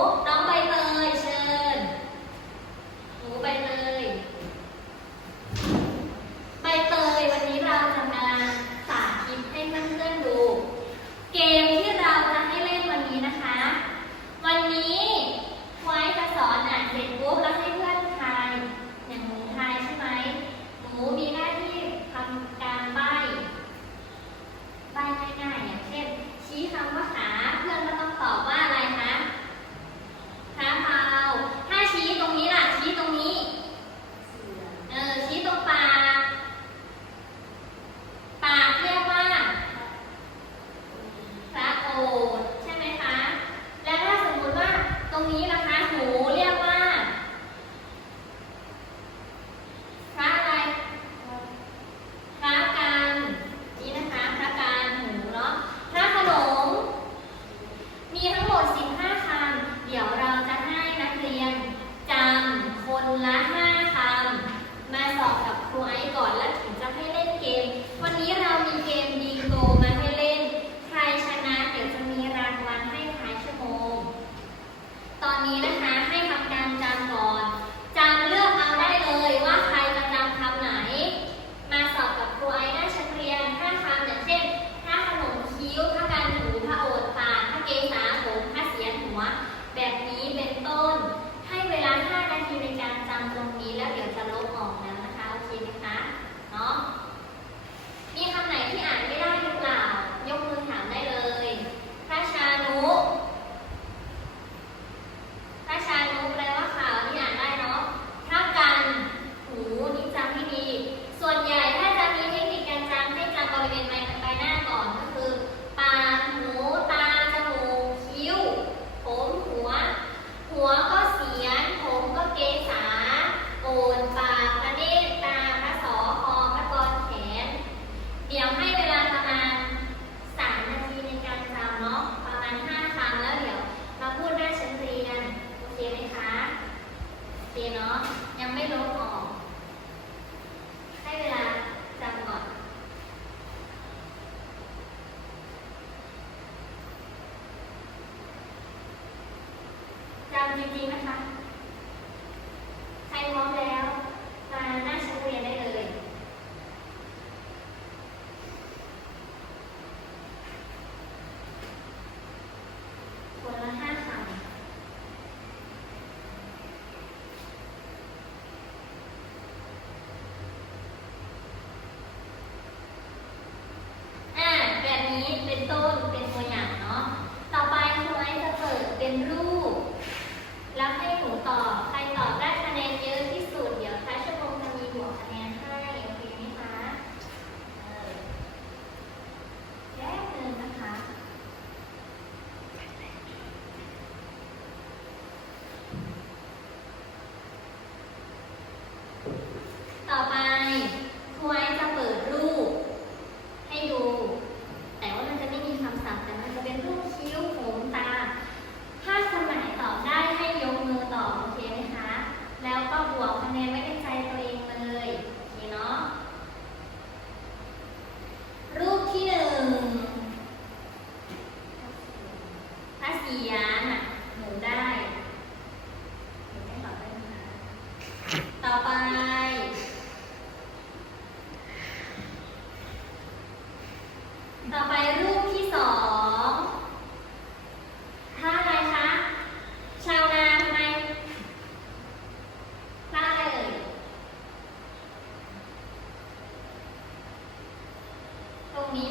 있고 ละห้าคำมาสอบกับครูไอซ์ก่อนแล้วถึงจะให้เล่นเกม วันนี้เรามีเกมดีโกมาให้เล่น ใครชนะเดี๋ยวจะมีรางวัลให้ท้ายชั่วโมง ตอนนี้นะคะให้ทำการจำก่อนจำเลือกเอาได้เลยว่าใครจะจำคำไหน มาสอบกับครูไอซ์ได้ชั้นเรียนห้าคำอย่างเช่นถ้าขนมคิ้วถ้าการถูถ้าโอดปากถ้าเกสาผมถ้าเสียหัว ตรงนี้แล้วเดี๋ยวจะลบออกแล้วนะคะ โอเคไหมคะ เนาะ คะแนนไม่ได้ มี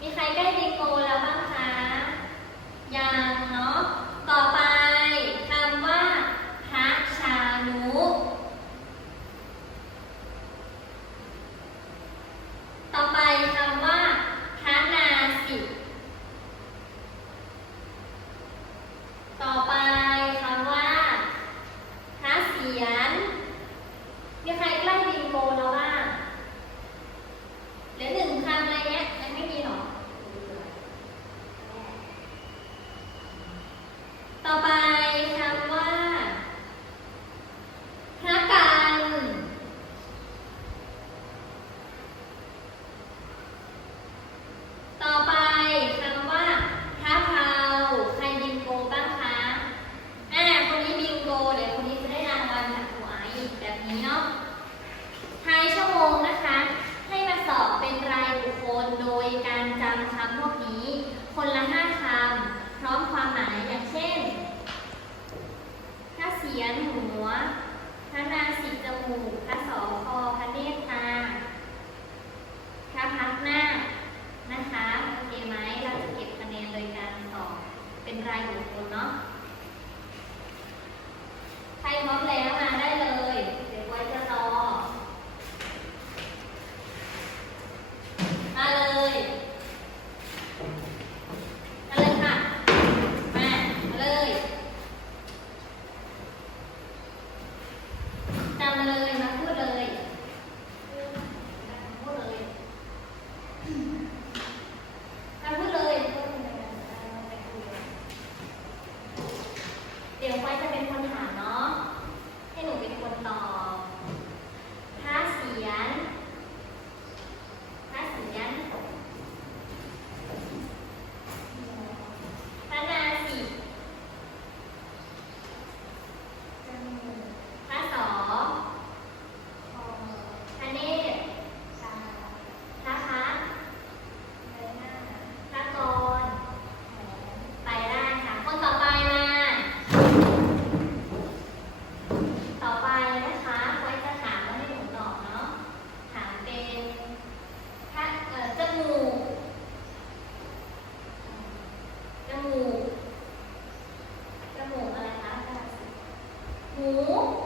มีใครใกล้ดีโกแล้วบ้างคะ ยังเนาะ 五。